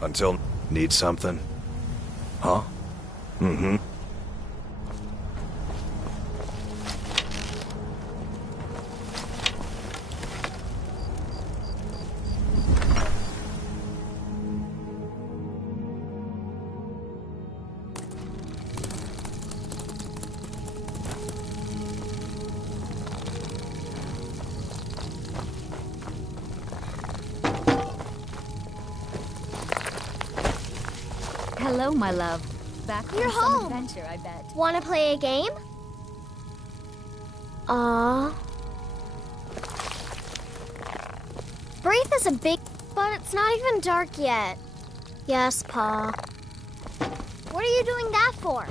Until... Need something? Huh? Mm-hmm. Hello, my love. Back from You're some home. adventure, I bet. Wanna play a game? Aww. Breathe is a big... But it's not even dark yet. Yes, Pa. What are you doing that for?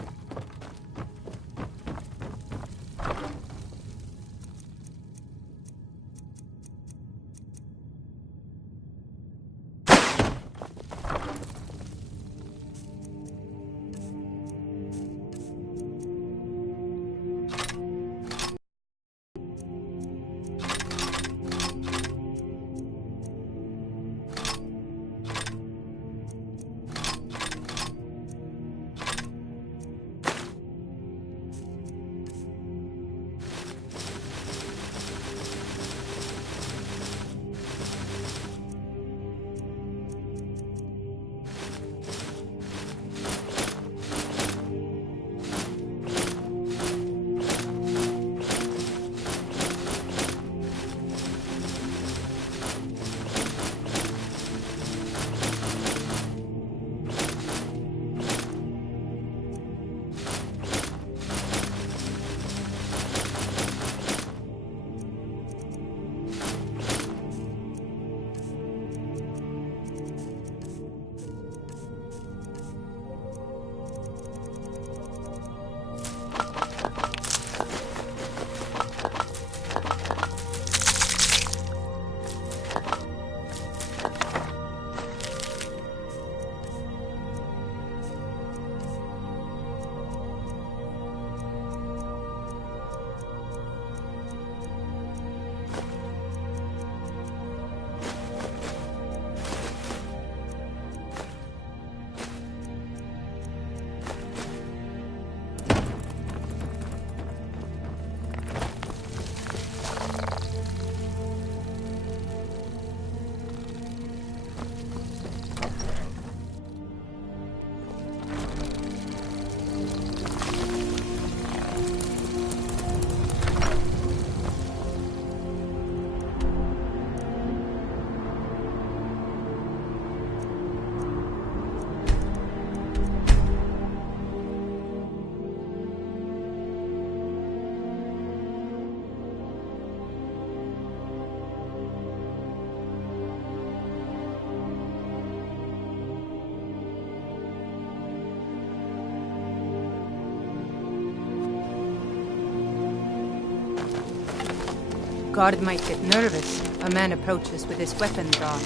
Guard might get nervous. A man approaches with his weapon drawn.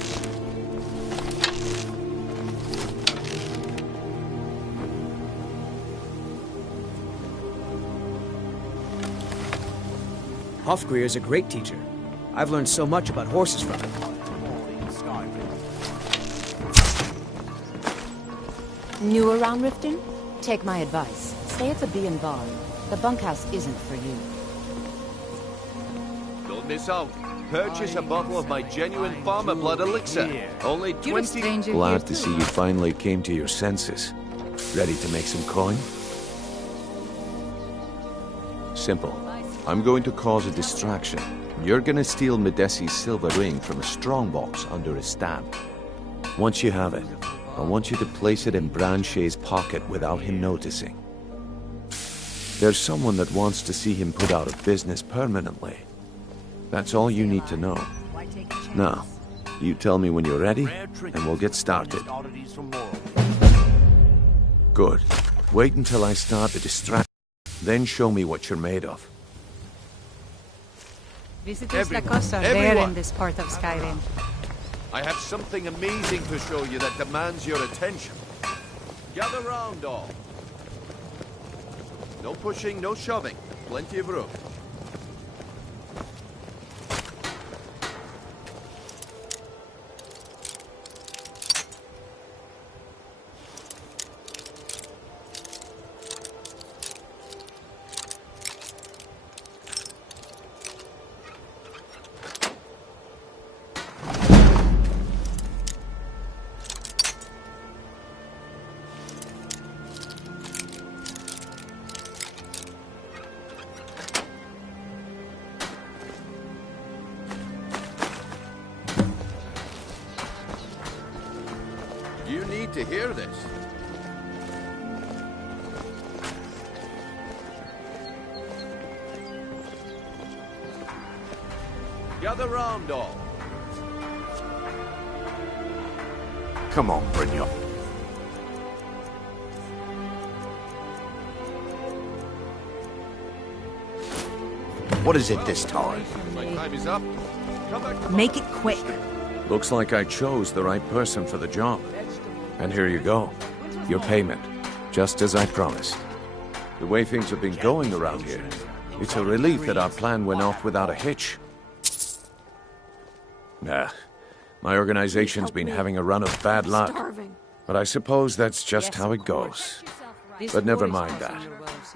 Hofgrir is a great teacher. I've learned so much about horses from him. New around Riften? Take my advice. Stay at the Bee and Barn. The bunkhouse isn't for you. Don't miss out. Purchase a bottle of my genuine farmer blood elixir. Only 20... Glad to see you finally came to your senses. Ready to make some coin? Simple. I'm going to cause a distraction. You're gonna steal Medesi's silver ring from a strongbox under his stab. Once you have it, I want you to place it in Branche's pocket without him noticing. There's someone that wants to see him put out of business permanently. That's all you need to know. Now, you tell me when you're ready, and we'll get started. Good. Wait until I start the distraction, then show me what you're made of. Visitors like us are rare in this part of Skyrim. I have something amazing to show you that demands your attention. Gather round, all. No pushing, no shoving. Plenty of room. You need to hear this. Gather round, all. Come on, Brynjolf. What is it this time? My time is up. Come back tomorrow. Make it quick. Looks like I chose the right person for the job. And here you go. Your payment. Just as I promised. The way things have been going around here, it's a relief that our plan went off without a hitch. Nah, my organization's been having a run of bad luck. But I suppose that's just how it goes. But never mind that.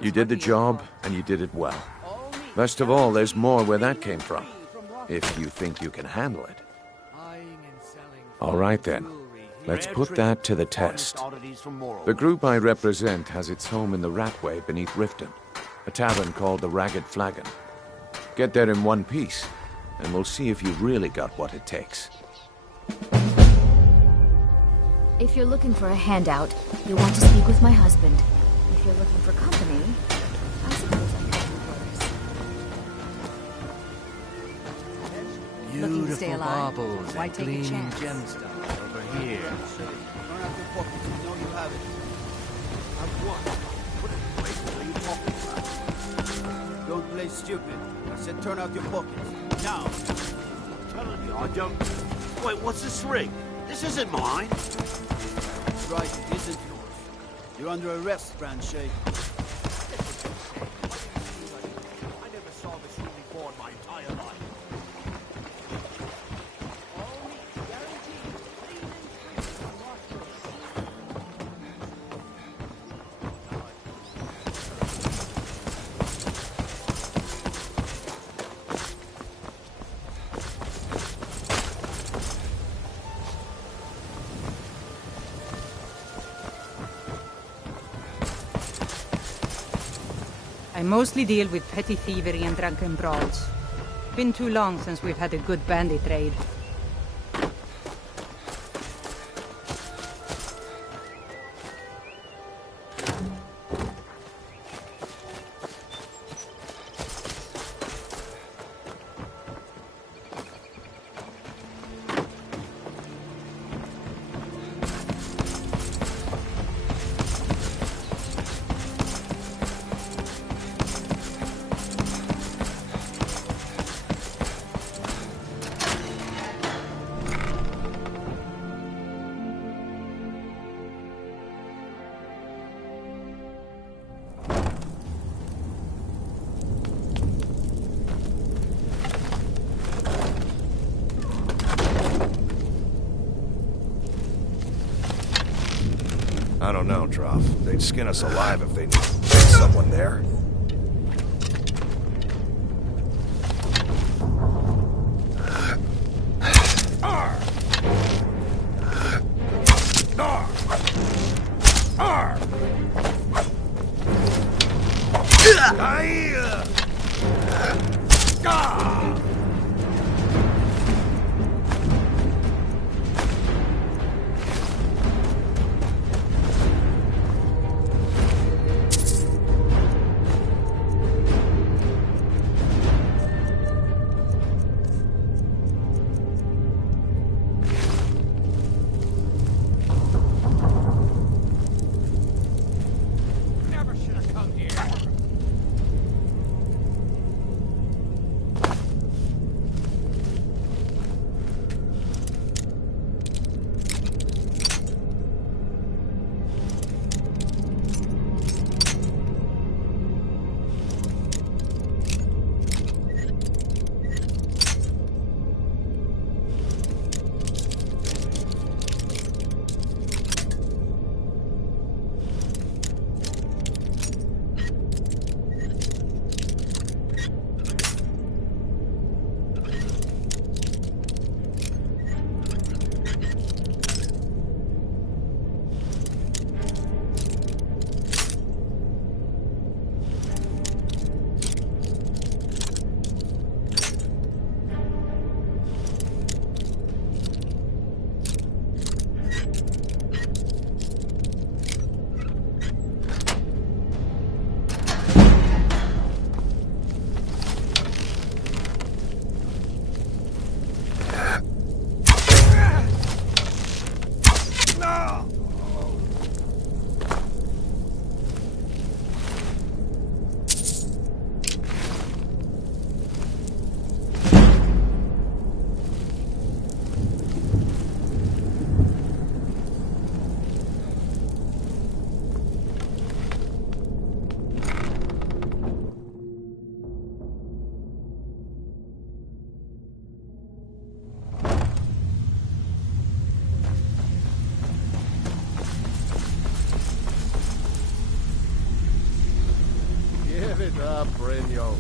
You did the job, and you did it well. Best of all, there's more where that came from. If you think you can handle it. All right then. Let's put that to the test. The group I represent has its home in the Ratway beneath Riften, a tavern called the Ragged Flagon. Get there in one piece, and we'll see if you've really got what it takes. If you're looking for a handout, you'll want to speak with my husband. If you're looking for company, I suppose I could do worse. Looking to stay Beautiful alive? baubles Why and take a gleaming chance? gemstones over here. Turn out your pockets. You know you have it. Have what? What place are you talking about? Don't play stupid. I said turn out your pockets. Now. I'm telling you, I don't... Wait, what's this ring? This isn't mine. That's right, it isn't yours. You're under arrest, Brandshay. I never saw this ring before in my entire life. I mostly deal with petty thievery and drunken brawls. Been too long since we've had a good bandit raid. I don't know, Droff. They'd skin us alive if they knew there's someone there. Give it up, Brynjolf.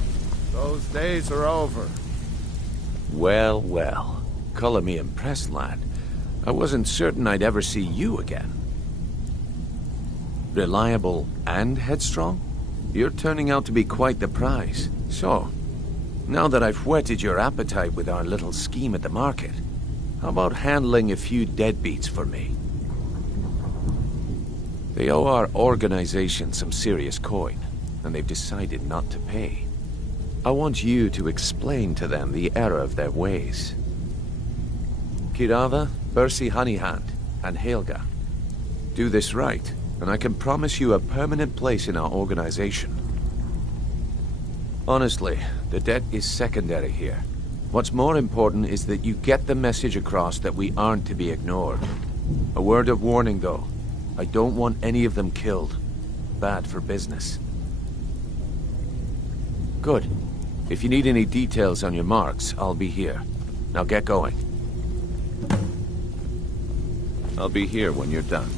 Those days are over. Well, well. Color me impressed, lad. I wasn't certain I'd ever see you again. Reliable and headstrong? You're turning out to be quite the prize. So, now that I've whetted your appetite with our little scheme at the market, how about handling a few deadbeats for me? They owe our organization some serious coin, and they've decided not to pay. I want you to explain to them the error of their ways. Kirava, Bersi Honeyhand, and Helga. Do this right, and I can promise you a permanent place in our organization. Honestly, the debt is secondary here. What's more important is that you get the message across that we aren't to be ignored. A word of warning, though. I don't want any of them killed. Bad for business. Good. If you need any details on your marks, I'll be here. Now get going. I'll be here when you're done.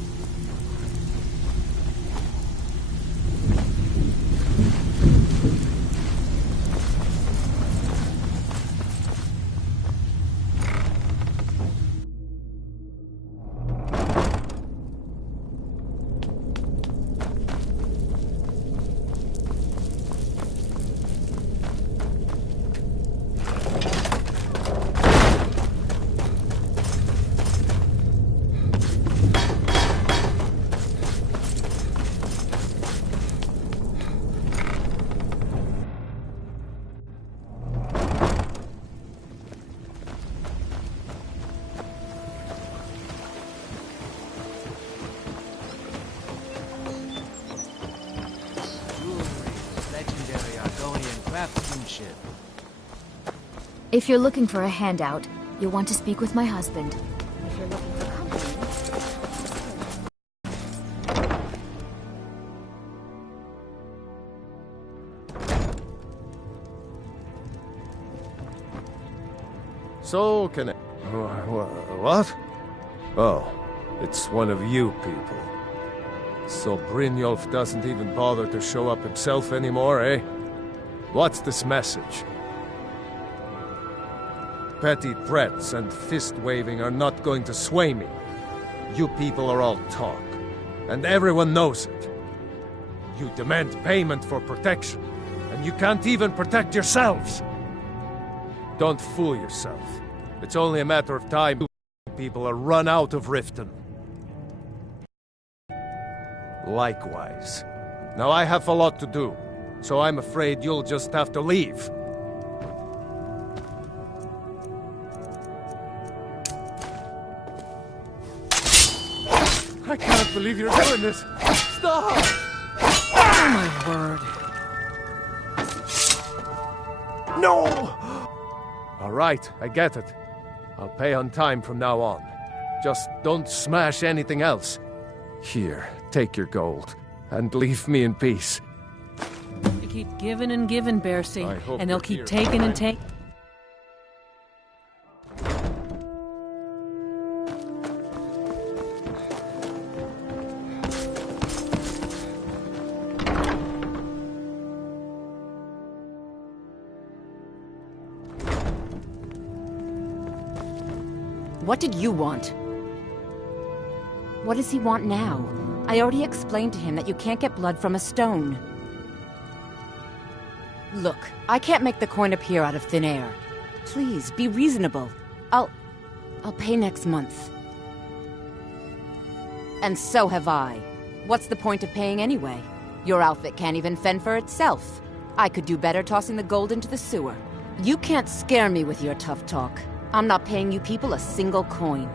If you're looking for a handout, you'll want to speak with my husband. If you're looking for company... So can I... What? Oh, it's one of you people. So Brynjolf doesn't even bother to show up himself anymore, eh? What's this message? Petty threats and fist-waving are not going to sway me. You people are all talk, and everyone knows it. You demand payment for protection, and you can't even protect yourselves. Don't fool yourself. It's only a matter of time people are run out of Riften. Likewise. Now I have a lot to do, so I'm afraid you'll just have to leave. I can't believe you're doing this! Stop! Oh my word. No! All right, I get it. I'll pay on time from now on. Just don't smash anything else. Here, take your gold, and leave me in peace. You keep giving and giving, Bersi, and they'll you're keep here, taking and taking. What did you want? What does he want now? I already explained to him that you can't get blood from a stone. Look, I can't make the coin appear out of thin air. Please, be reasonable. I'll pay next month. And so have I. What's the point of paying anyway? Your outfit can't even fend for itself. I could do better tossing the gold into the sewer. You can't scare me with your tough talk. I'm not paying you people a single coin.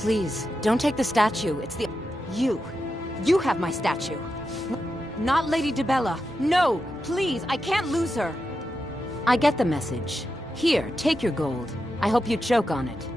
Please, don't take the statue. It's the... You. You have my statue. Not Lady DeBella. No! Please, I can't lose her! I get the message. Here, take your gold. I hope you choke on it.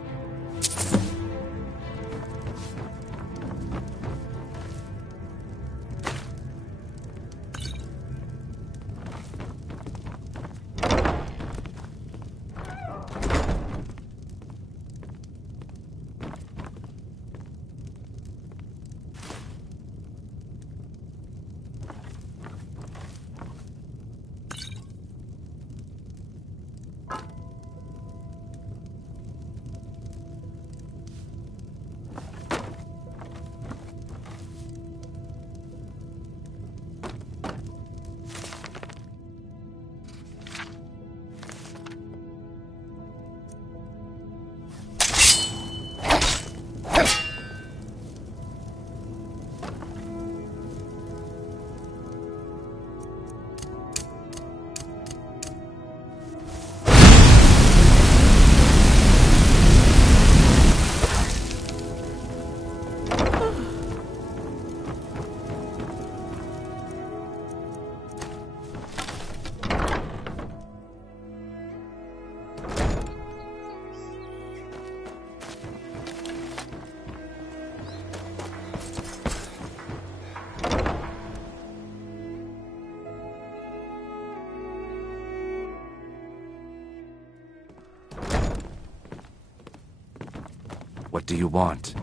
What do you want?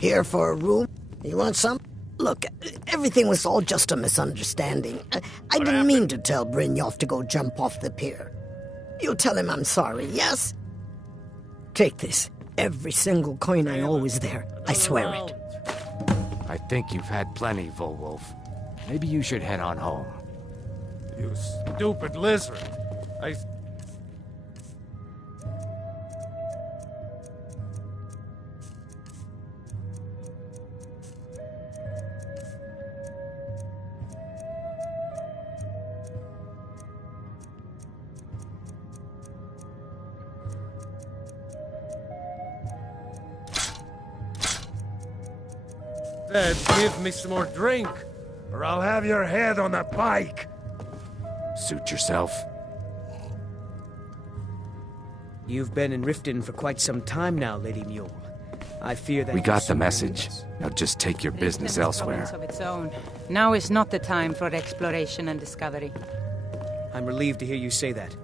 Here for a room? You want some? Look, everything was all just a misunderstanding. I didn't mean to tell Brynjolf to go jump off the pier. You tell him I'm sorry, yes? Take this. Every single coin I owe is there. I swear it. I think you've had plenty, Volwolf. Maybe you should head on home. You stupid lizard. Dad, give me some more drink, or I'll have your head on a pike. Suit yourself. You've been in Riften for quite some time now, Lady Mule. I fear that... We got the message. Now just take your business elsewhere. Of its own. Now is not the time for exploration and discovery. I'm relieved to hear you say that.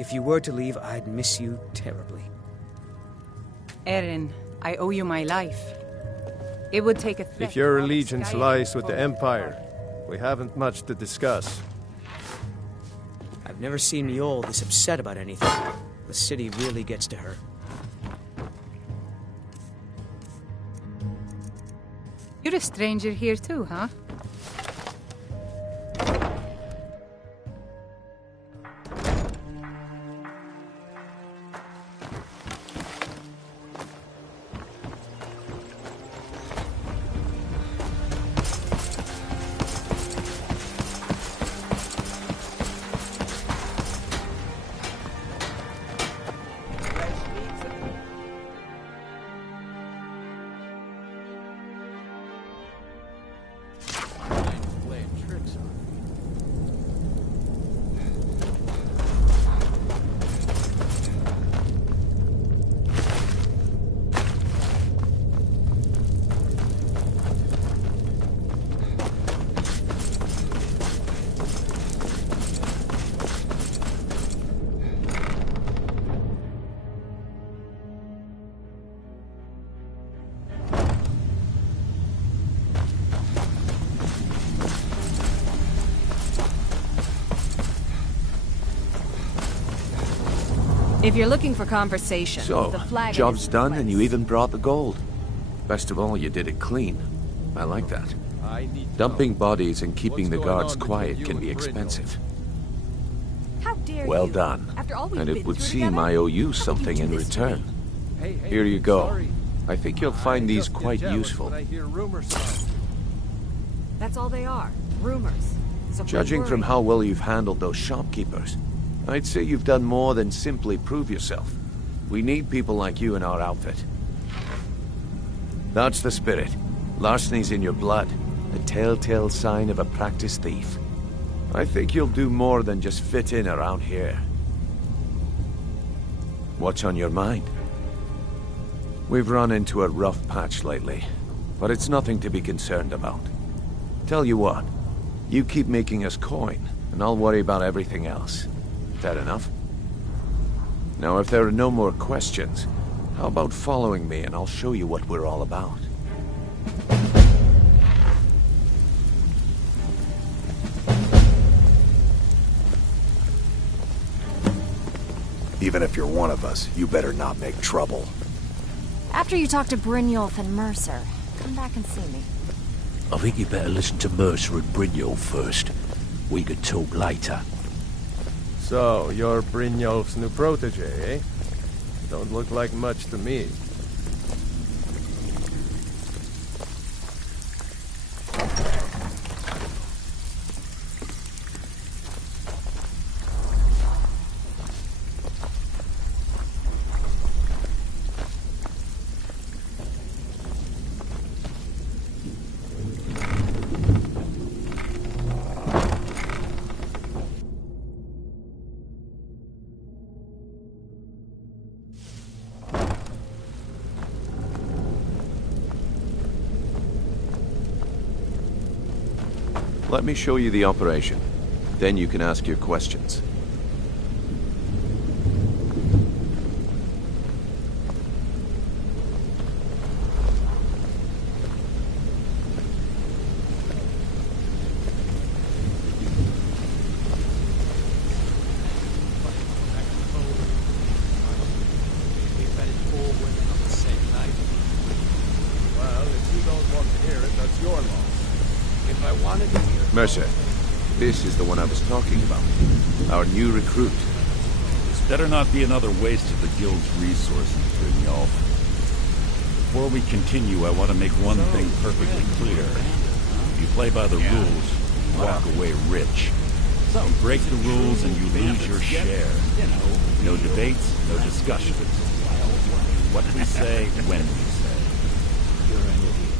If you were to leave, I'd miss you terribly. Erin, I owe you my life. It would take a threat. If your out of allegiance Skyrim lies with for the me. Empire, we haven't much to discuss. I've never seen Mule this upset about anything. The city really gets to her. You're a stranger here too, huh? If you're looking for conversation, So, the flag job's is in done place. and you even brought the gold. Best of all, you did it clean. I like that. Dumping bodies and keeping the guards quiet can be expensive. How dare Well you? done. After all we've And it been would through seem together? I owe you How could something do in this to me? return. Here you go. I think you'll find these quite useful. That's all they are. Rumors. So Judging quit from worrying. how well you've handled those shopkeepers, I'd say you've done more than simply prove yourself. We need people like you in our outfit. That's the spirit. Larceny's in your blood. A telltale sign of a practiced thief. I think you'll do more than just fit in around here. What's on your mind? We've run into a rough patch lately, but it's nothing to be concerned about. Tell you what, you keep making us coin, and I'll worry about everything else. Fair enough? Now, if there are no more questions, how about following me and I'll show you what we're all about? Even if you're one of us, you better not make trouble. After you talk to Brynjolf and Mercer, come back and see me. I think you better listen to Mercer and Brynjolf first. We could talk later. So, you're Brynjolf's new protege, eh? Don't look like much to me. Let me show you the operation. Then you can ask your questions. Mercer, this is the one I was talking about. Our new recruit. This better not be another waste of the guild's resources, Brynjolf. Before we continue, I want to make one thing perfectly clear. If you play by the rules, you walk away rich. You break the rules and you lose your share. No debates, no discussions. What we say, when we say.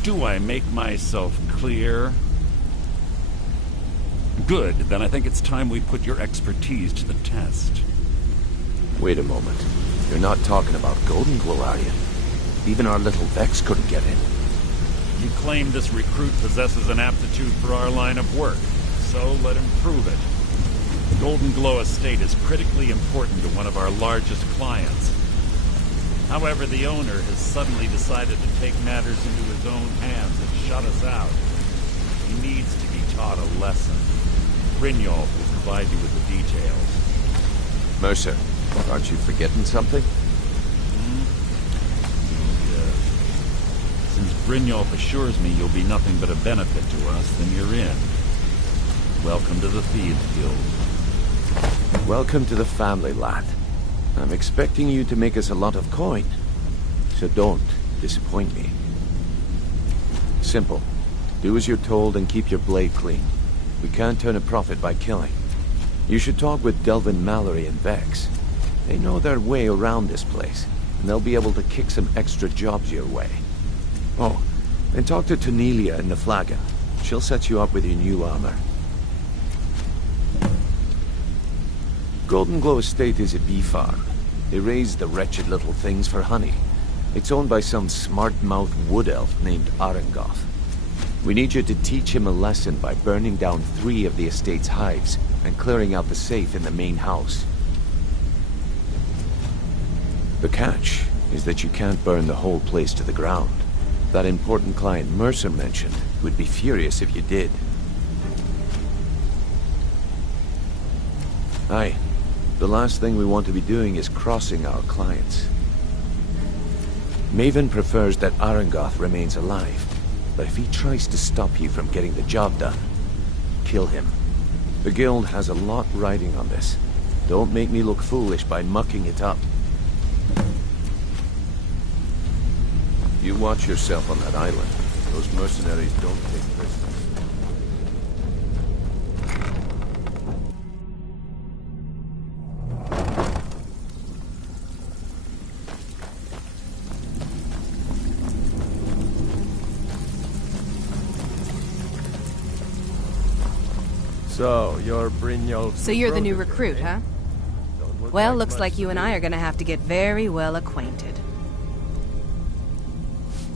Do I make myself clear? Good, then I think it's time we put your expertise to the test. Wait a moment. You're not talking about Golden Glow, are you? Even our little Vex couldn't get in. You claim this recruit possesses an aptitude for our line of work, so let him prove it. Golden Glow Estate is critically important to one of our largest clients. However, the owner has suddenly decided to take matters into his own hands and shut us out. He needs to be taught a lesson. Brynjolf will provide you with the details. Mercer, aren't you forgetting something? Yes. Since Brynjolf assures me you'll be nothing but a benefit to us, then you're in. Welcome to the Thieves Guild. Welcome to the family, lad. I'm expecting you to make us a lot of coin. So don't disappoint me. Simple. Do as you're told and keep your blade clean. We can't turn a profit by killing. You should talk with Delvin Mallory and Vex. They know their way around this place, and they'll be able to kick some extra jobs your way. Oh, and talk to Tonelia in the Flagon. She'll set you up with your new armor. Golden Glow Estate is a bee farm. They raise the wretched little things for honey. It's owned by some smart-mouthed wood elf named Arengoth. We need you to teach him a lesson by burning down 3 of the estate's hives and clearing out the safe in the main house. The catch is that you can't burn the whole place to the ground. That important client Mercer mentioned would be furious if you did. Aye. The last thing we want to be doing is crossing our clients. Maven prefers that Arengoth remains alive. But if he tries to stop you from getting the job done, kill him. The guild has a lot riding on this. Don't make me look foolish by mucking it up. You watch yourself on that island. Those mercenaries don't take prisoners. So, you're Brynjolf's So you're the new protege, recruit, eh? huh? Don't look Well, like looks much like to you and me. I are gonna have to get very well acquainted.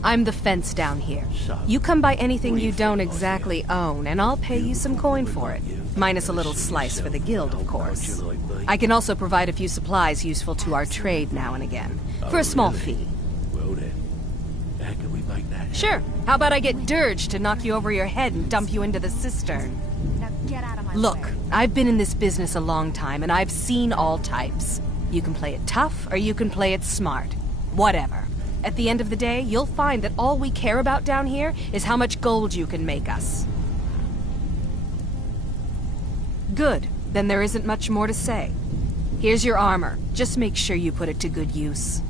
I'm the fence down here. You come by anything you don't exactly own, and I'll pay you some coin for it. Minus a little slice for the guild, of course. I can also provide a few supplies useful to our trade now and again, for a small fee. Well then, how can we make that? Sure. How about I get Dirge to knock you over your head and dump you into the cistern? Now get out of my Look, way. I've been in this business a long time, and I've seen all types. You can play it tough, or you can play it smart. Whatever. At the end of the day, you'll find that all we care about down here is how much gold you can make us. Good. Then there isn't much more to say. Here's your armor. Just make sure you put it to good use.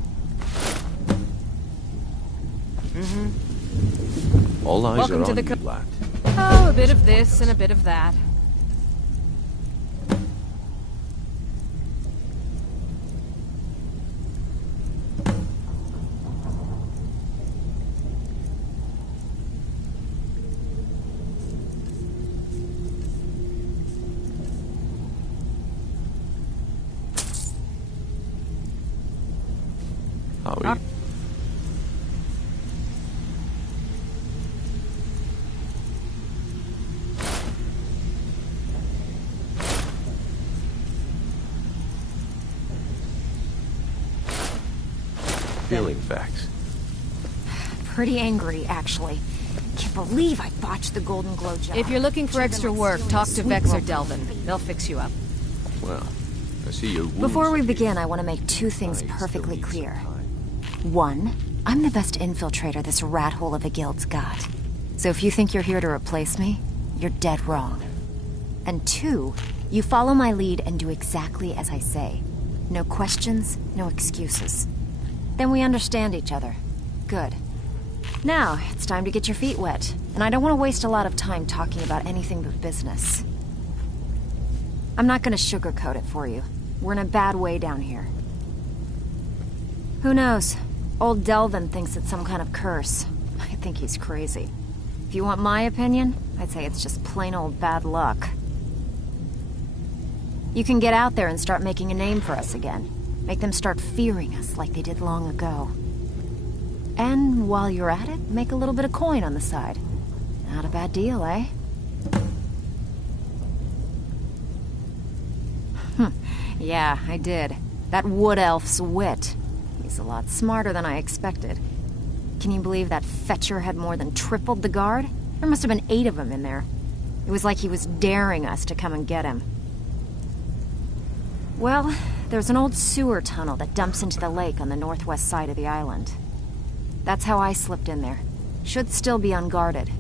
All eyes Welcome are to on the you, lad. Oh, a bit of this and a bit of that. How are you? Feeling facts. Pretty angry, actually. Can't believe I botched the Golden Glow job. If you're looking for Should've extra been work, stealing talk a to sweet Vex or rope. Delvin. They'll fix you up. Well, I see your wounds. Before we begin, I want to make two things perfectly clear. One, I'm the best infiltrator this rat hole of a guild's got. So if you think you're here to replace me, you're dead wrong. And two, you follow my lead and do exactly as I say. No questions, no excuses. Then we understand each other. Good. Now, it's time to get your feet wet. And I don't want to waste a lot of time talking about anything but business. I'm not going to sugarcoat it for you. We're in a bad way down here. Who knows? Old Delvin thinks it's some kind of curse. I think he's crazy. If you want my opinion, I'd say it's just plain old bad luck. You can get out there and start making a name for us again. Make them start fearing us like they did long ago. And while you're at it, make a little bit of coin on the side. Not a bad deal, eh? Yeah, I did. That wood elf's wit. He's a lot smarter than I expected. Can you believe that fetcher had more than tripled the guard? There must have been 8 of them in there. It was like he was daring us to come and get him. Well, there's an old sewer tunnel that dumps into the lake on the northwest side of the island. That's how I slipped in there. Should still be unguarded.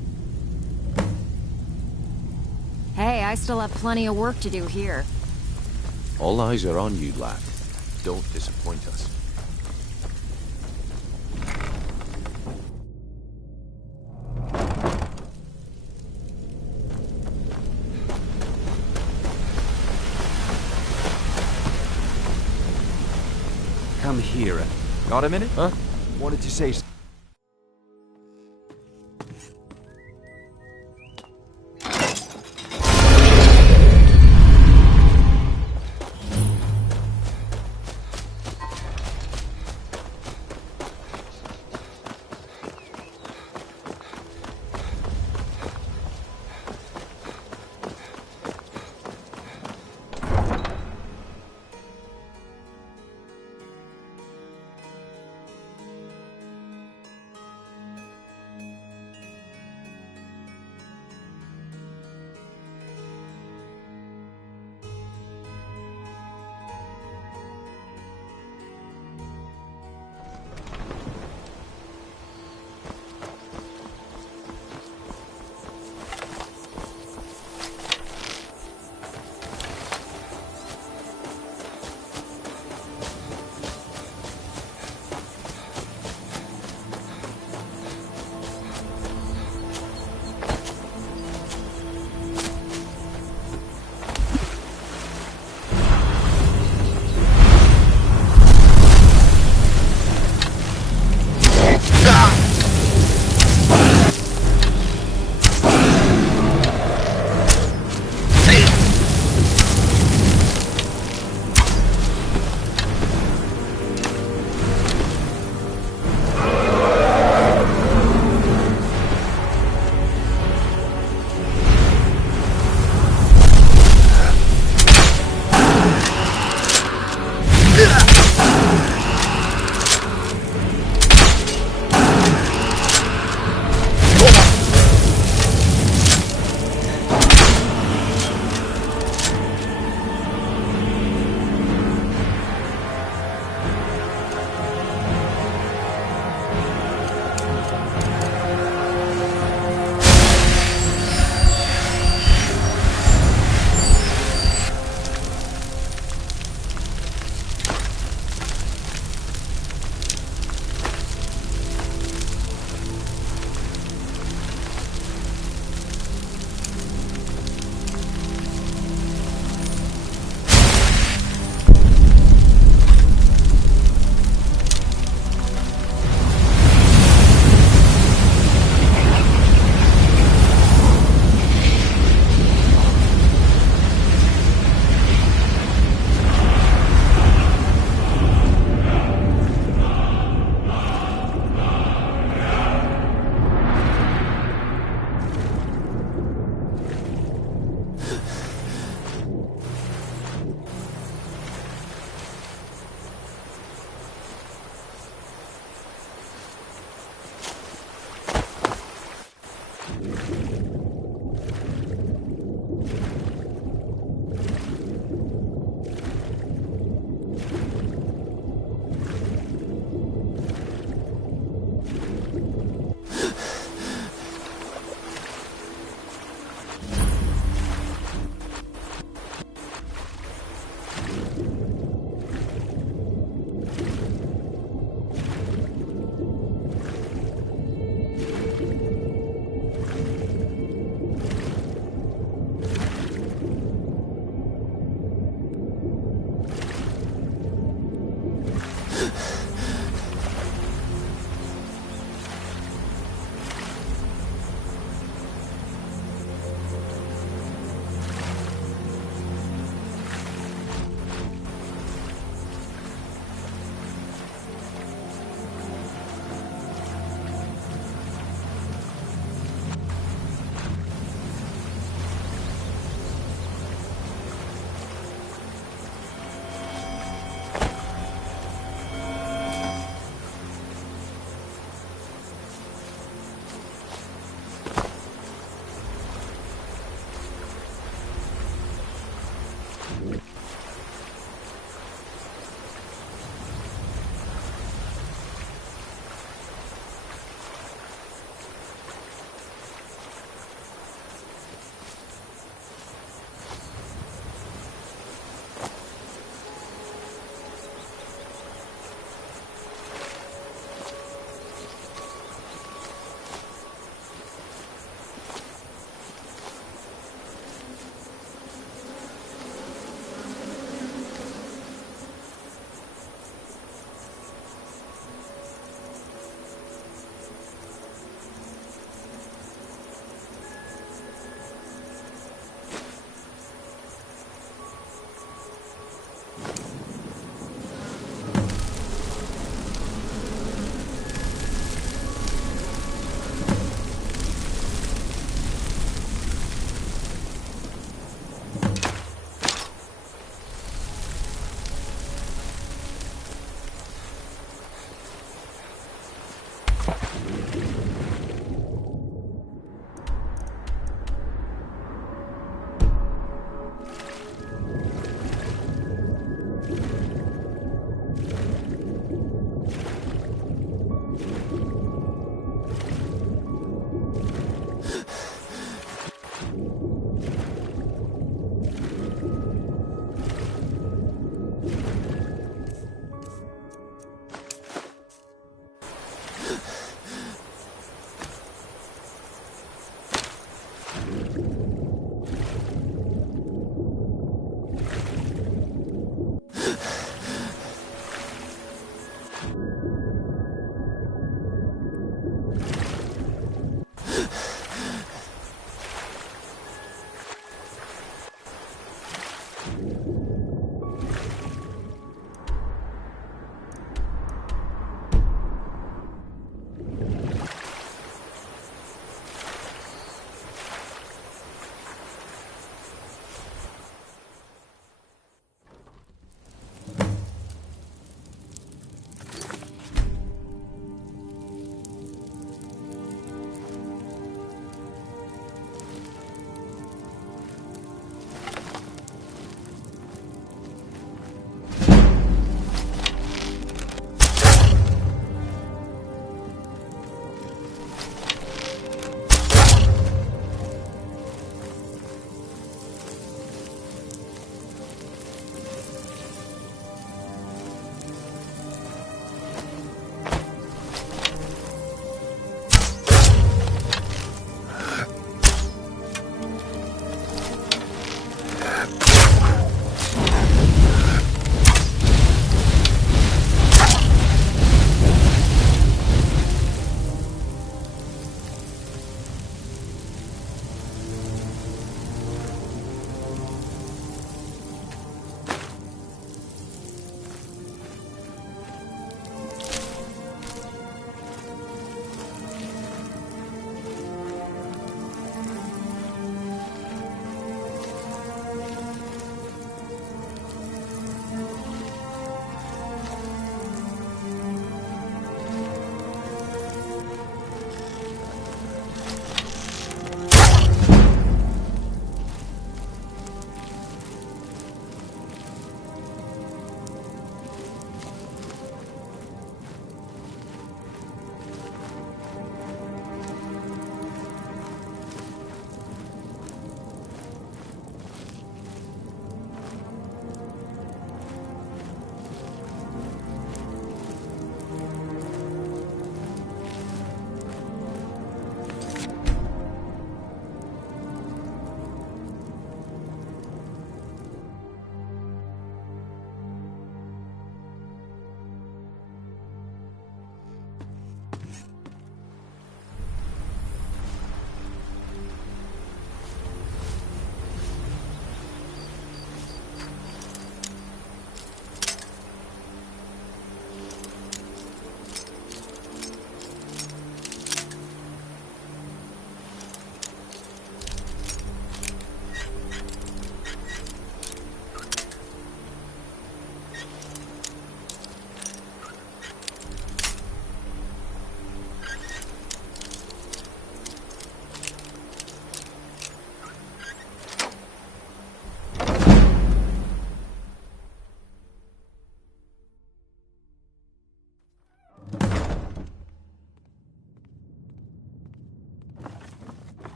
Hey, I still have plenty of work to do here. All eyes are on you, lad. Don't disappoint us. Come here. Got a minute? Huh? What did you say?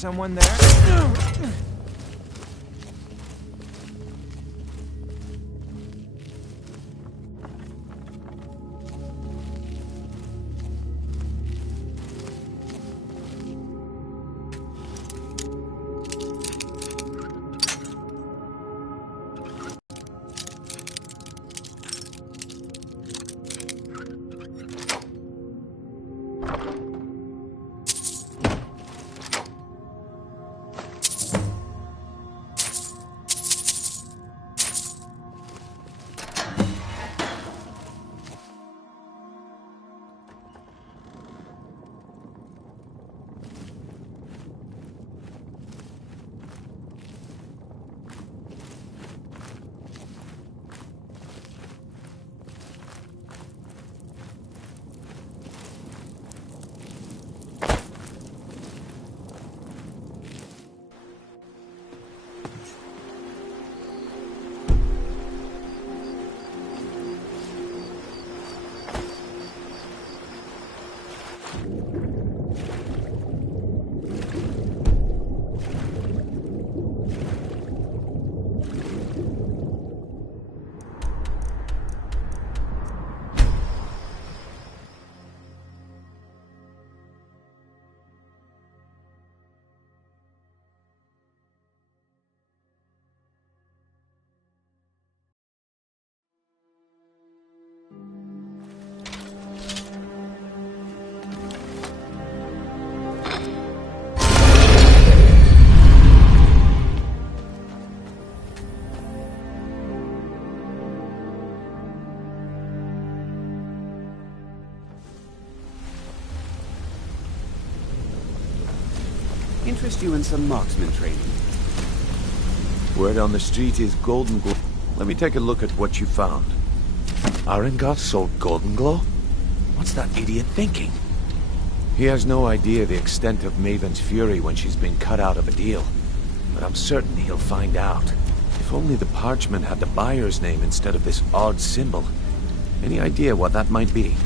someone there? Interest you in some marksman training? Word on the street is Golden Glow. Let me take a look at what you found. Arengot sold Golden Glow? What's that idiot thinking? He has no idea the extent of Maven's fury when she's been cut out of a deal. But I'm certain he'll find out. If only the parchment had the buyer's name instead of this odd symbol. Any idea what that might be?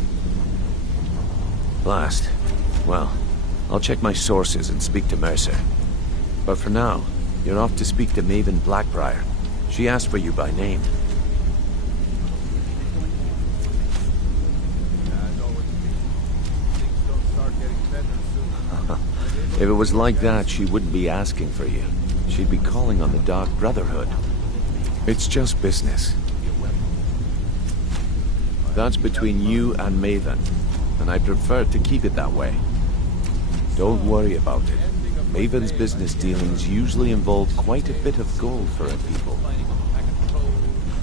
Blast. Well, I'll check my sources and speak to Mercer. But for now, you're off to speak to Maven Blackbriar. She asked for you by name. If it was like that, she wouldn't be asking for you. She'd be calling on the Dark Brotherhood. It's just business. That's between you and Maven, and I prefer to keep it that way. Don't worry about it. Maven's business dealings usually involve quite a bit of gold for her people.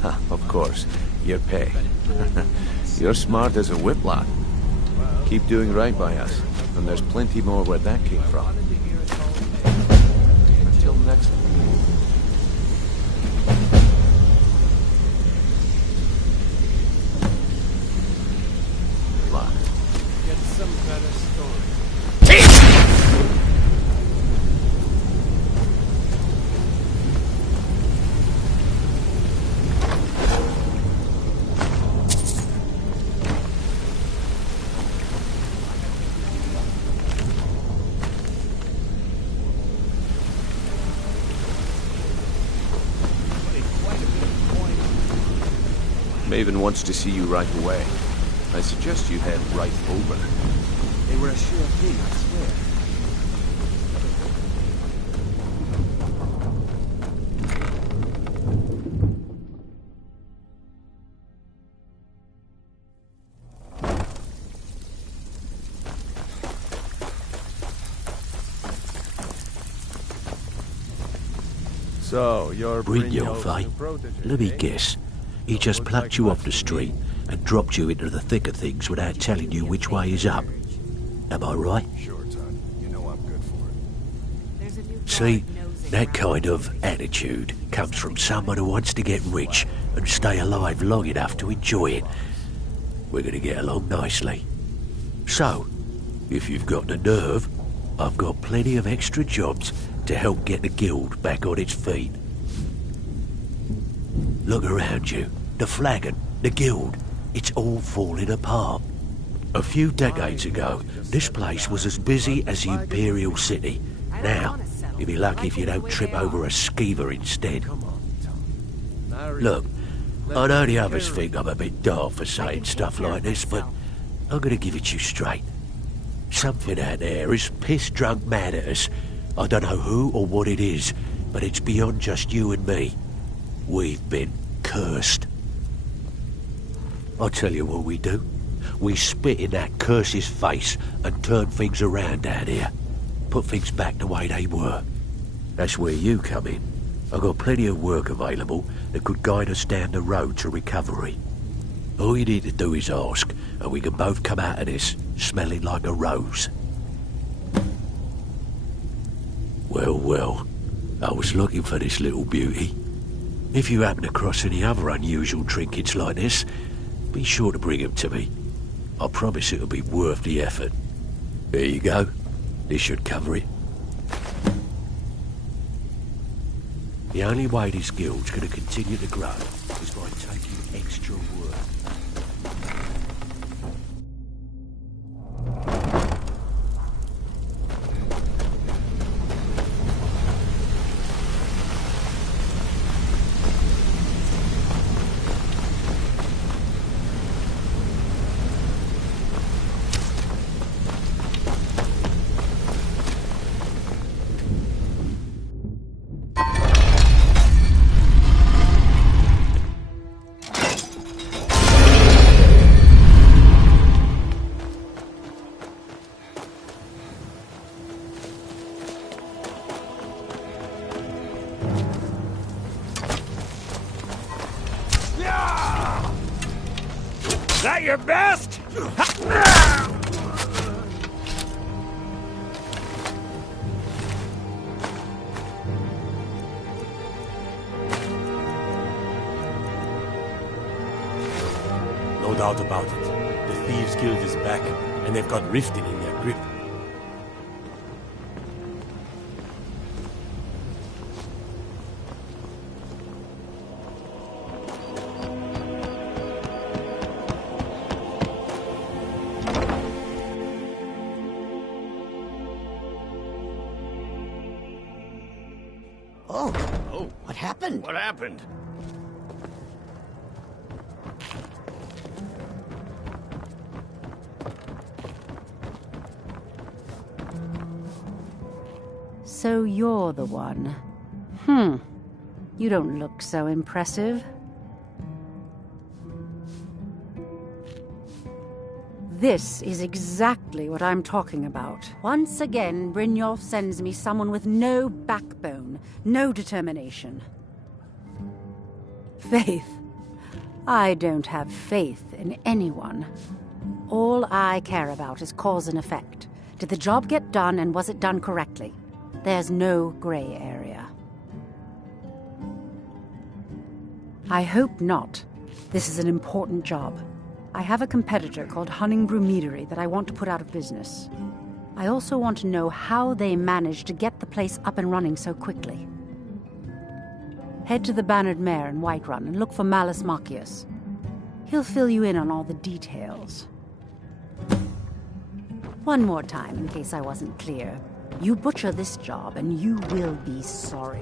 Ha, of course, your pay. You're smart as a whip lad. Keep doing right by us, and there's plenty more where that came from. Until next time. Get some better story. Maven wants to see you right away. I suggest you head right over. They were a sure thing, I swear. So, you're Brynjolf, eh? Let me guess. He just plucked you off the street and dropped you into the thick of things without telling you which way is up. Am I right? Sure, Todd. You know I'm good for it. See, that kind of attitude comes from someone who wants to get rich and stay alive long enough to enjoy it. We're going to get along nicely. So, if you've got the nerve, I've got plenty of extra jobs to help get the guild back on its feet. Look around you. The flagon, the guild, it's all falling apart. A few decades ago, this place was as busy as the Imperial City, now. You'll be lucky if you don't trip over a skeever instead. Look, I know the others think I'm a bit daft for saying stuff like this, but I'm gonna give it you straight. Something out there is piss-drunk mad at us. I don't know who or what it is, but it's beyond just you and me. We've been cursed. I'll tell you what we do. We spit in that curse's face and turn things around down here. Put things back the way they were. That's where you come in. I've got plenty of work available that could guide us down the road to recovery. All you need to do is ask, and we can both come out of this smelling like a rose. Well, well, I was looking for this little beauty. If you happen across any other unusual trinkets like this, be sure to bring them to me. I promise it'll be worth the effort. There you go. This should cover it. The only way this guild's going to continue to grow is by taking extra work. That your best? No doubt about it. The Thieves Guild is back, and they've got Riften in their grip. Oh, what happened? What happened? So you're the one. You don't look so impressive. This is exactly what I'm talking about. Once again, Brynjolf sends me someone with no backbone, no determination. Faith. I don't have faith in anyone. All I care about is cause and effect. Did the job get done, and was it done correctly? There's no gray area. I hope not. This is an important job. I have a competitor called Hunningbrew Meadery that I want to put out of business. I also want to know how they managed to get the place up and running so quickly. Head to the Bannered Mare in Whiterun and look for Malus Macius. He'll fill you in on all the details. One more time, in case I wasn't clear. You butcher this job, and you will be sorry.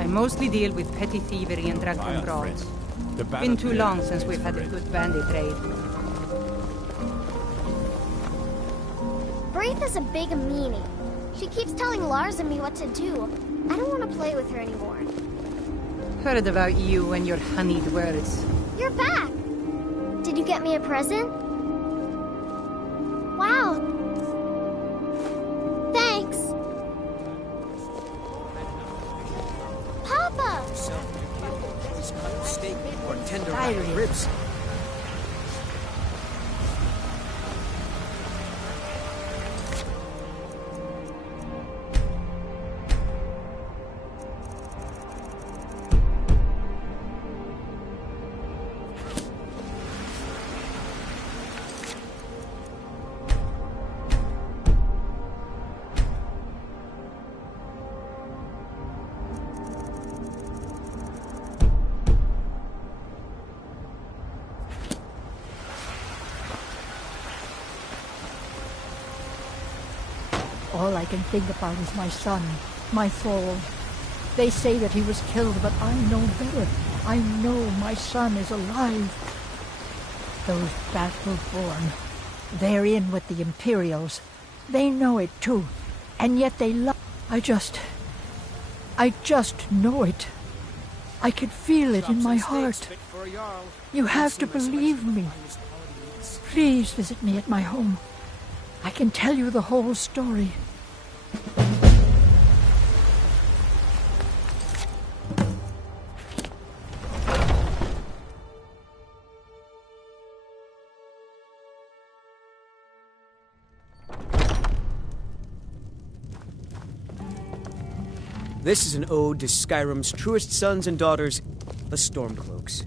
I mostly deal with petty thievery and drunken brawls. Been too long since we've had a good bandit raid. Braith is a big meanie. She keeps telling Lars and me what to do. I don't want to play with her anymore. Heard about you and your honeyed words. You're back! Did you get me a present? Wow. Thanks. Papa! tender Skyrim. ribs. All I can think about is my son, my Thor. They say that he was killed, but I know better. I know my son is alive. Those Battleborn, they're in with the Imperials. They know it too, and yet they love. I just know it. I can feel it in my heart. You have to believe me. Please visit me at my home. I can tell you the whole story. This is an ode to Skyrim's truest sons and daughters, the Stormcloaks.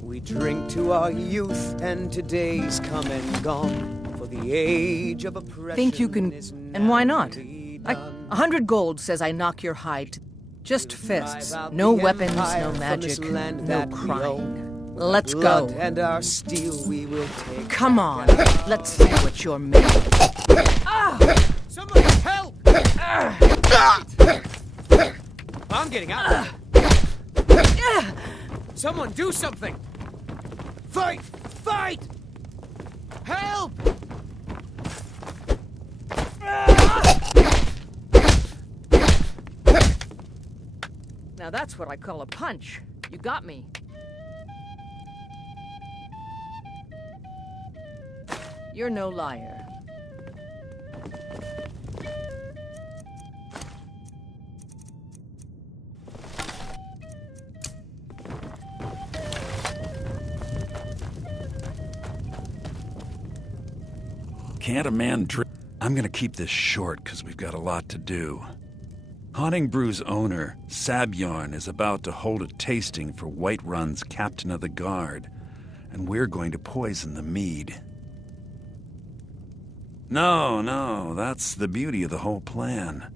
We drink to our youth and today's come and gone, for the age of oppression. Think you can... And why not? 100 gold says I knock your hide. Just fists. No weapons, no magic, no crying. Let's go. And our steel we will take. Come on, let's see what you're made of. Somebody help! I'm getting out. Someone do something! Fight! Fight! Help! Now that's what I call a punch. You got me. You're no liar. Can't a man drink? I'm gonna keep this short because we've got a lot to do. Haunting Brew's owner, Sabjorn, is about to hold a tasting for Whiterun's captain of the guard, and we're going to poison the mead. No, that's the beauty of the whole plan.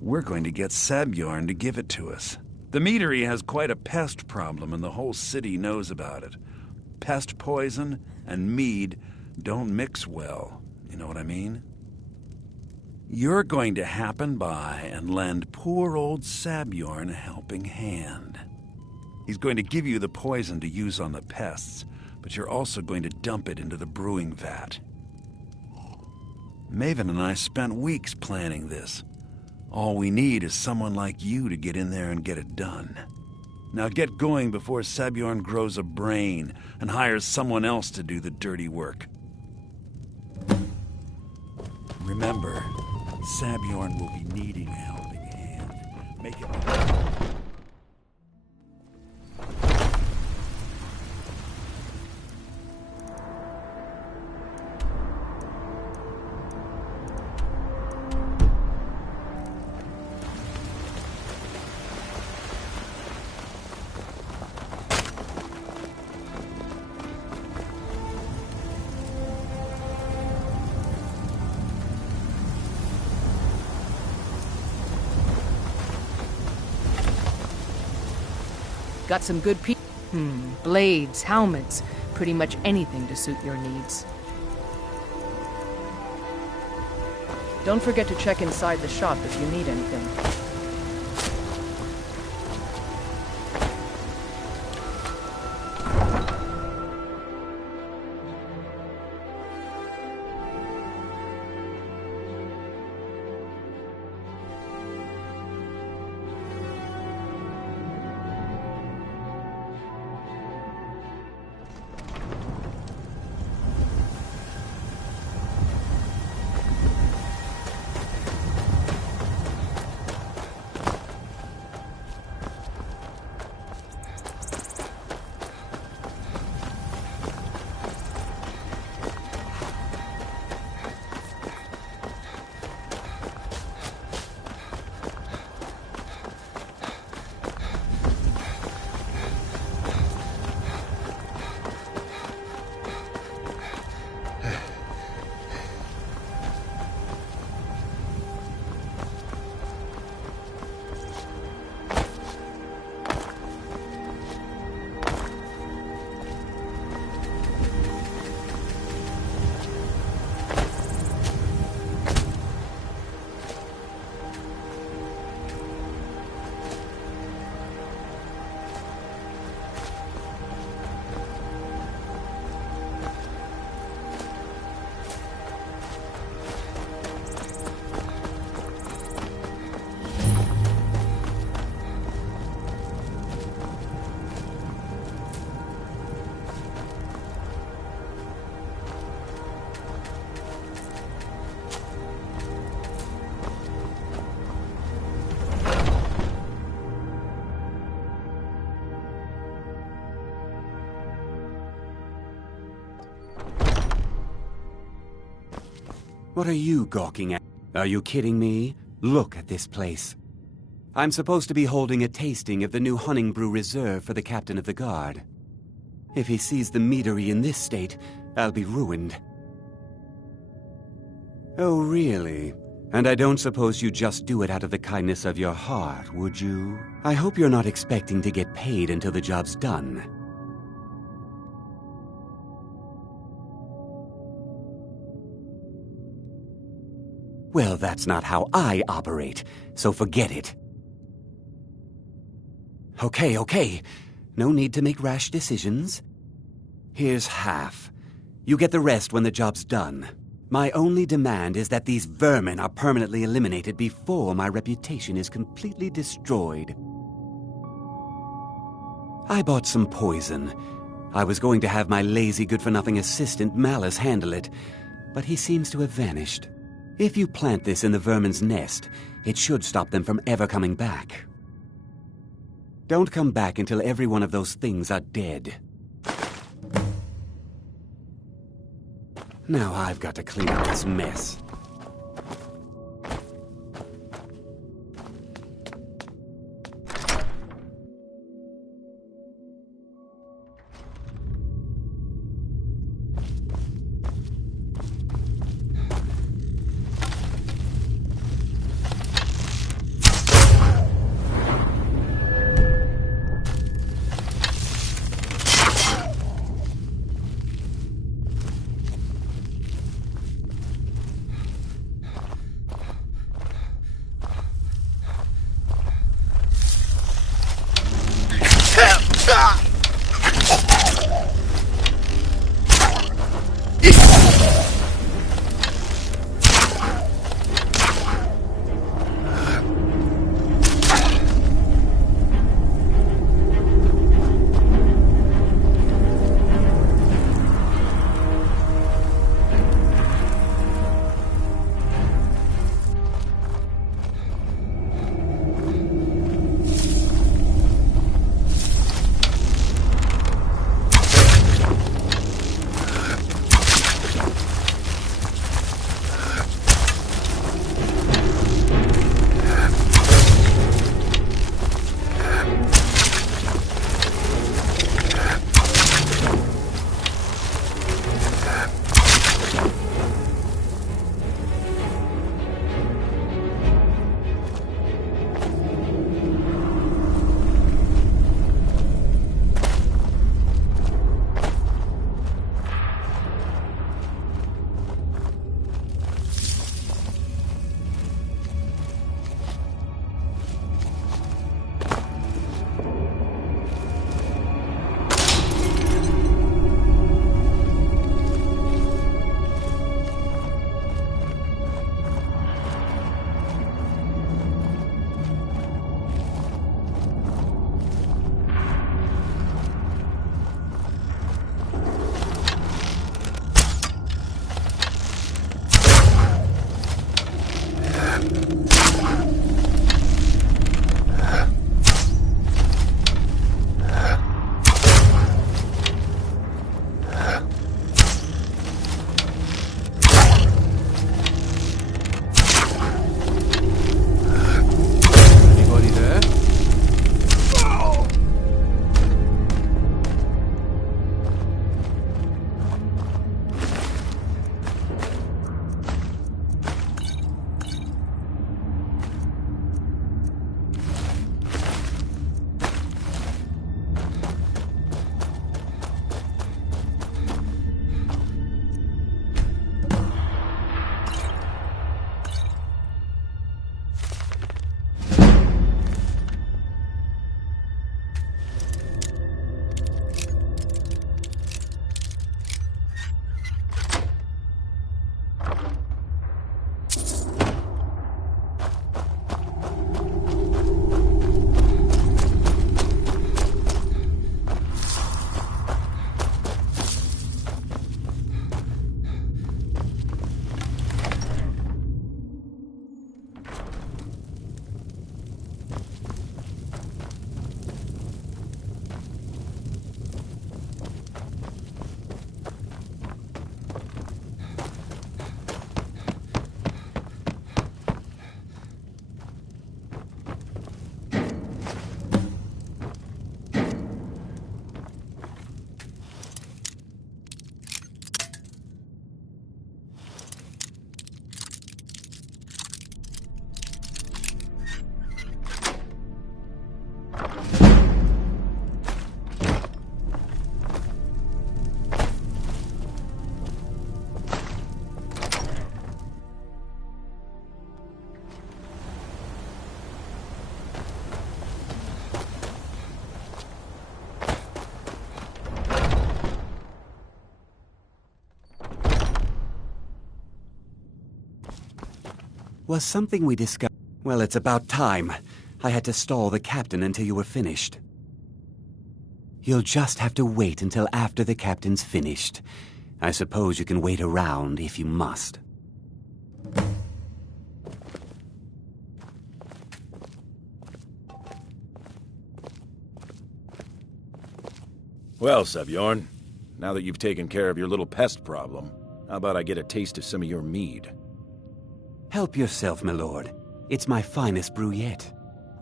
We're going to get Sabjorn to give it to us. The meadery has quite a pest problem, and the whole city knows about it. Pest poison and mead don't mix well. You know what I mean? You're going to happen by and lend poor old Sabjorn a helping hand. He's going to give you the poison to use on the pests, but you're also going to dump it into the brewing vat. Maven and I spent weeks planning this. All we need is someone like you to get in there and get it done. Now get going before Sabjorn grows a brain and hires someone else to do the dirty work. Remember, Sabjorn will be needing a helping hand. Make it... Got some good blades, helmets, pretty much anything to suit your needs. Don't forget to check inside the shop if you need anything. What are you gawking at? Are you kidding me? Look at this place. I'm supposed to be holding a tasting of the new Honningbrew Reserve for the captain of the guard. If he sees the meadery in this state, I'll be ruined. Oh, really? And I don't suppose you just do it out of the kindness of your heart, would you? I hope you're not expecting to get paid until the job's done. Well, that's not how I operate, so forget it. Okay. No need to make rash decisions. Here's half. You get the rest when the job's done. My only demand is that these vermin are permanently eliminated before my reputation is completely destroyed. I bought some poison. I was going to have my lazy good-for-nothing assistant Malice handle it, but he seems to have vanished. If you plant this in the vermin's nest, it should stop them from ever coming back. Don't come back until every one of those things are dead. Now I've got to clean up this mess. was something we discussed. Well, it's about time. I had to stall the captain until you were finished. You'll just have to wait until after the captain's finished. I suppose you can wait around if you must. Well, Sabjorn, now that you've taken care of your little pest problem, how about I get a taste of some of your mead? Help yourself, my lord. It's my finest brew yet.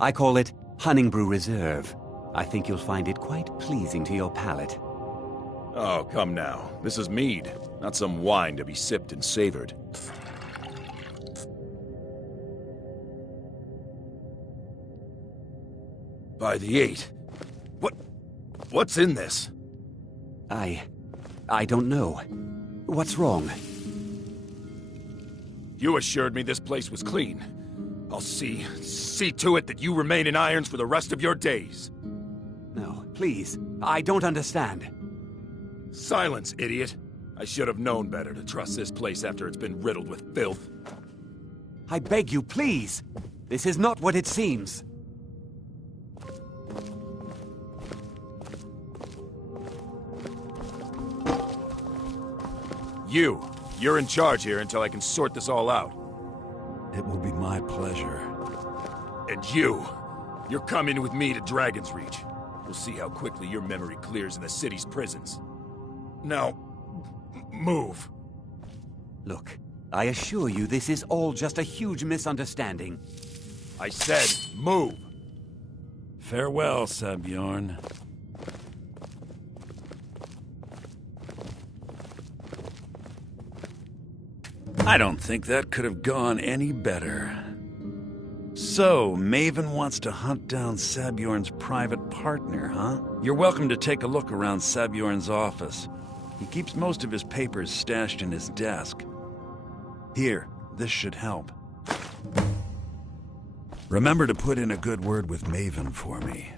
I call it Honningbrew Reserve. I think you'll find it quite pleasing to your palate. Oh, come now. This is mead, not some wine to be sipped and savored. By the 8. What's in this? I don't know. What's wrong? You assured me this place was clean. I'll see to it that you remain in irons for the rest of your days. No, please. I don't understand. Silence, idiot. I should have known better to trust this place after it's been riddled with filth. I beg you, please. This is not what it seems. You're in charge here until I can sort this all out. It will be my pleasure. And you're coming with me to Dragon's Reach. We'll see how quickly your memory clears in the city's prisons. Now, move. Look, I assure you this is all just a huge misunderstanding. I said, move. Farewell, Sabjorn. I don't think that could have gone any better. So, Maven wants to hunt down Sabjorn's private partner, huh? You're welcome to take a look around Sabjorn's office. He keeps most of his papers stashed in his desk. Here, this should help. Remember to put in a good word with Maven for me.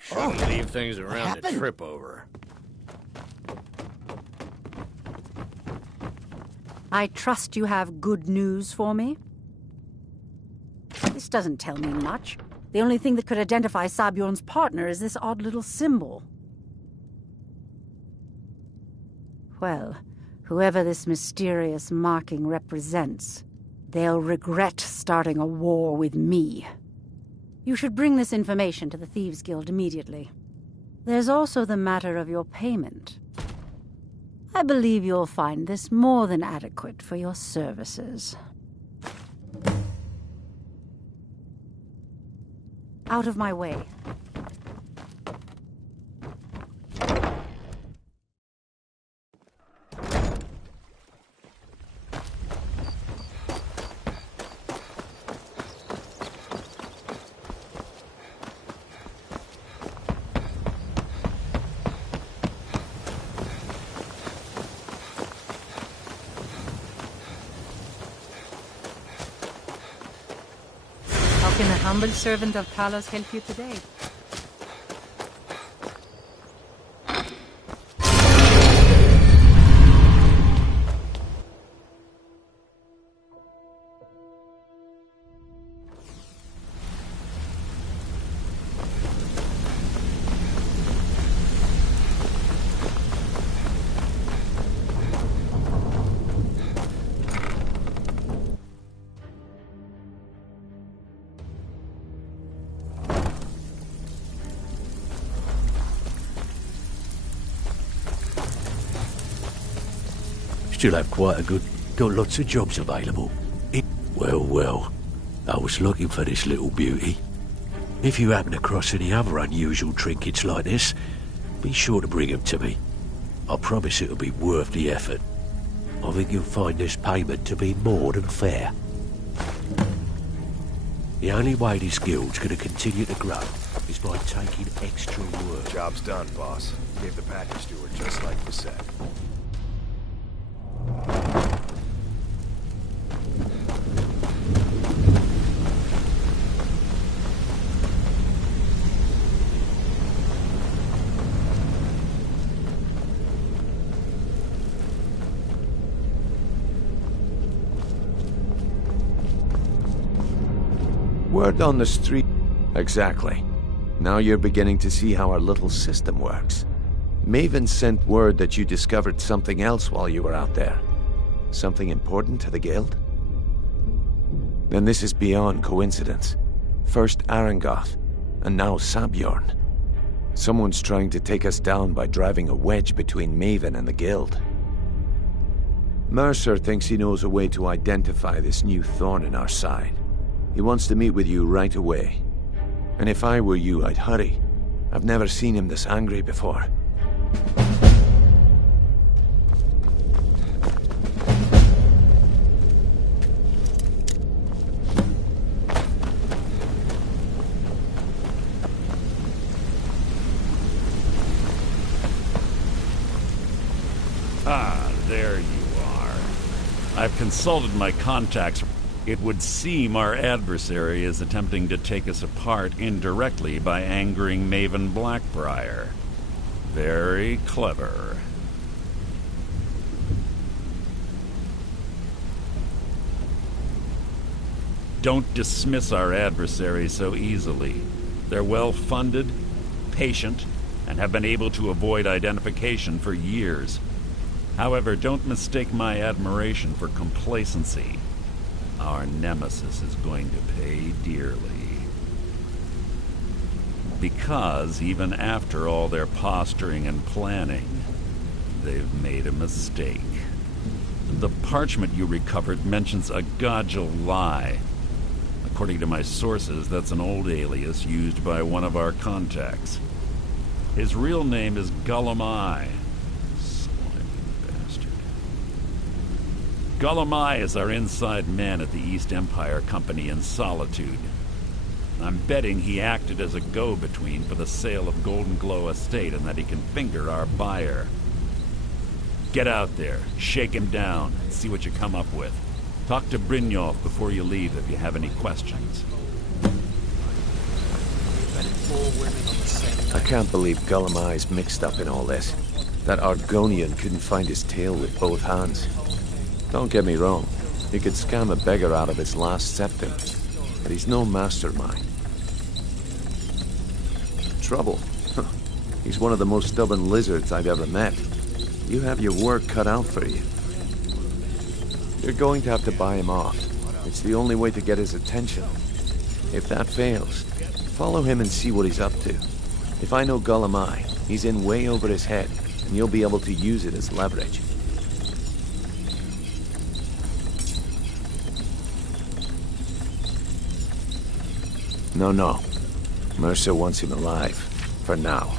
Shouldn't leave things around to trip over. I trust you have good news for me? This doesn't tell me much. The only thing that could identify Sabjorn's partner is this odd little symbol. Well, Whoever this mysterious marking represents, they'll regret starting a war with me. You should bring this information to the Thieves Guild immediately. There's also the matter of your payment. I believe you'll find this more than adequate for your services. Out of my way. How can a humble servant of Talos help you today? Still have quite a got lots of jobs available. Well, I was looking for this little beauty. If you happen across any other unusual trinkets like this, be sure to bring them to me. I promise it'll be worth the effort. I think you'll find this payment to be more than fair. The only way this guild's gonna continue to grow is by taking extra work. Job's done, boss. Gave the package to her just like you said. Word on the street. Exactly. Now you're beginning to see how our little system works. Maven sent word that you discovered something else while you were out there. Something important to the guild? Then this is beyond coincidence. First Arangoth, and now Sabjorn. Someone's trying to take us down by driving a wedge between Maven and the guild. Mercer thinks he knows a way to identify this new thorn in our side. He wants to meet with you right away. And if I were you, I'd hurry. I've never seen him this angry before. Ah, there you are. I've consulted my contacts. It would seem our adversary is attempting to take us apart indirectly by angering Maven Blackbriar. Very clever. Don't dismiss our adversary so easily. They're well-funded, patient, and have been able to avoid identification for years. However, don't mistake my admiration for complacency. Our nemesis is going to pay dearly. Because even after all their posturing and planning, they've made a mistake. The parchment you recovered mentions a Godgel lie. According to my sources, that's an old alias used by one of our contacts. His real name is Gullum-Eye. Gullum-Eye is our inside man at the East Empire Company in Solitude. I'm betting he acted as a go-between for the sale of Golden Glow Estate and that he can finger our buyer. Get out there, shake him down, and see what you come up with. Talk to Brynjolf before you leave if you have any questions. I can't believe Gullum-Eye's mixed up in all this. That Argonian couldn't find his tail with both hands. Don't get me wrong, he could scam a beggar out of his last septim, but he's no mastermind. Trouble? He's one of the most stubborn lizards I've ever met. You have your work cut out for you. You're going to have to buy him off. It's the only way to get his attention. If that fails, follow him and see what he's up to. If I know Gulamai, he's in way over his head, and you'll be able to use it as leverage. No. Mercer wants him alive. For now.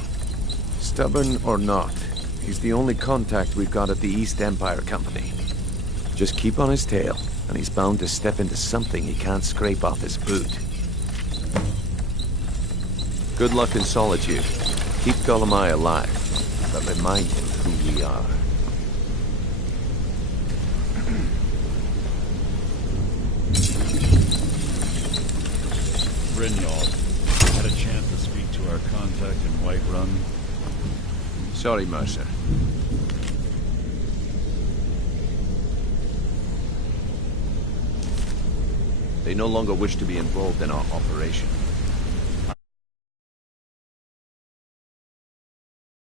Stubborn or not, he's the only contact we've got at the East Empire Company. Just keep on his tail, and he's bound to step into something he can't scrape off his boot. Good luck in Solitude. Keep Gulamai alive, but remind him who we are. Brynjolf, had a chance to speak to our contact in Whiterun? Sorry, Mercer. They no longer wish to be involved in our operation.